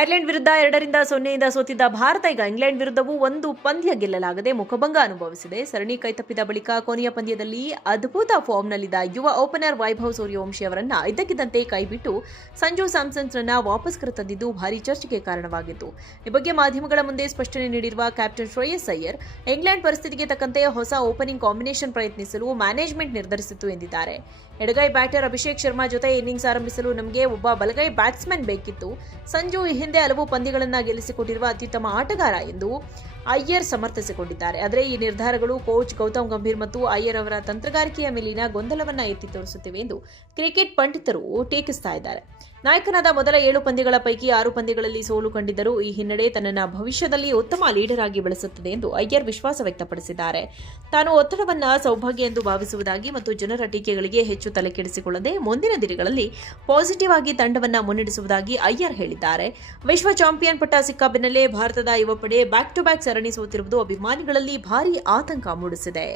Ireland ವಿರುದ್ಧ 2-0 ಸೋತಿದ್ದ ಭಾರತ ಈಗ England ವಿರುದ್ಧವೂ ಒಂದು ಪಂದ್ಯ ಗೆಲ್ಲಲಾಗದೆ ಮುಖಭಂಗ ಅನುಭವಿಸಿದೆ. ಸರಣಿ ಕೈತಪ್ಪಿದ ಬಳಿಕ ಕೊನೆಯ ಪಂದ್ಯದಲ್ಲಿ ಅದ್ಭುತ ಫಾರ್ಮ್ನಲ್ಲಿದ್ದ ಯುವ ಓಪನರ್ ವೈಭವ್ ಸೂರ್ಯವಂಶಿ ಅವರನ್ನ ಇದ್ದಕ್ಕಿದ್ದಂತೆ ಕೈಬಿಟ್ಟು ಸಂಜು ಸ್ಯಾಮ್ಸನ್ರನ್ನ ವಾಪಸ್ ಕರೆತಂದಿದ್ದು ಭಾರೀ ಚರ್ಚೆಗೆ ಕಾರಣವಾಗಿತ್ತು. ಈ ಬಗ್ಗೆ ಮಾಧ್ಯಮಗಳ ಮುಂದೆ ಸ್ಪಷ್ಟನೆ ನೀಡಿರುವ ಕ್ಯಾಪ್ಟನ್ ಶ್ರೇಯಸ್ ಅಯ್ಯರ್, ಇಂಗ್ಲೆಂಡ್ ಪರಿಸ್ಥಿತಿಗೆ ತಕ್ಕಂತೆ ಹೊಸ ಓಪನಿಂಗ್ ಕಾಂಬಿನೇಷನ್ ಪ್ರಯತ್ನಿಸಲು ಮ್ಯಾನೇಜ್ಮೆಂಟ್ ನಿರ್ಧರಿಸಿತು ಎಂದಿದ್ದಾರೆ. ಎಡಗೈ ಬ್ಯಾಟರ್ ಅಭಿಷೇಕ್ ಶರ್ಮಾ ಜೊತೆ ಇನ್ನಿಂಗ್ಸ್ ಆರಂಭಿಸಲು ನಮಗೆ ಒಬ್ಬ ಬಲಗೈ ಬ್ಯಾಟ್ಸ್ಮನ್ ಬೇಕಿತ್ತು. ಸಂಜು ಈ ಹಿಂದೆ ಹಲವು ಪಂದ್ಯಗಳನ್ನು ಗೆಲ್ಲಿಸಿಕೊಟ್ಟಿರುವ ಅತ್ಯುತ್ತಮ ಆಟಗಾರ ಎಂದು ಅಯ್ಯರ್ ಸಮರ್ಥಿಸಿಕೊಂಡಿದ್ದಾರೆ. ಆದರೆ ಈ ನಿರ್ಧಾರಗಳು ಕೋಚ್ ಗೌತಮ್ ಗಂಭೀರ್ ಮತ್ತು ಅಯ್ಯರ್ ಅವರ ತಂತ್ರಗಾರಿಕೆಯ ಮೇಲಿನ ಗೊಂದಲವನ್ನ ಎತ್ತಿ ತೋರಿಸುತ್ತಿವೆ ಎಂದು ಕ್ರಿಕೆಟ್ ಪಂಡಿತರು ಟೀಕಿಸ್ತಾ ಇದ್ದಾರೆ. ನಾಯಕನಾದ ಮೊದಲ 7 ಪಂದ್ಯಗಳ ಪೈಕಿ 6 ಪಂದ್ಯಗಳಲ್ಲಿ ಸೋಲು ಕಂಡಿದ್ದರೂ ಈ ಹಿನ್ನಡೆ ತನ್ನನ್ನು ಭವಿಷ್ಯದಲ್ಲಿ ಉತ್ತಮ ಲೀಡರ್ ಆಗಿ ಬೆಳೆಸುತ್ತದೆ ಎಂದು ಅಯ್ಯರ್ ವಿಶ್ವಾಸ ವ್ಯಕ್ತಪಡಿಸಿದ್ದಾರೆ. ತಾನು ಒತ್ತಡವನ್ನ ಸೌಭಾಗ್ಯ ಎಂದು ಭಾವಿಸುವುದಾಗಿ ಮತ್ತು ಜನರ ಟೀಕೆಗಳಿಗೆ ಹೆಚ್ಚು ತಲೆಕೆಡಿಸಿಕೊಳ್ಳದೆ ಮುಂದಿನ ದಿನಗಳಲ್ಲಿ ಪಾಸಿಟಿವ್ ಆಗಿ ತಂಡವನ್ನ ಮುನ್ನಡೆಸುವುದಾಗಿ ಅಯ್ಯರ್ ಹೇಳಿದ್ದಾರೆ. ವಿಶ್ವ ಚಾಂಪಿಯನ್ ಪಟ್ಟ ಸಿಕ್ಕ ಬೆನ್ನಲ್ಲೇ ಭಾರತದ ಯುವ ಪಡೆ ಬ್ಯಾಕ್ ಟು ಬ್ಯಾಕ್ ಸರಣಿ ಸೋತಿರುವುದು ಅಭಿಮಾನಿಗಳಲ್ಲಿ ಭಾರೀ ಆತಂಕ ಮೂಡಿಸಿದೆ.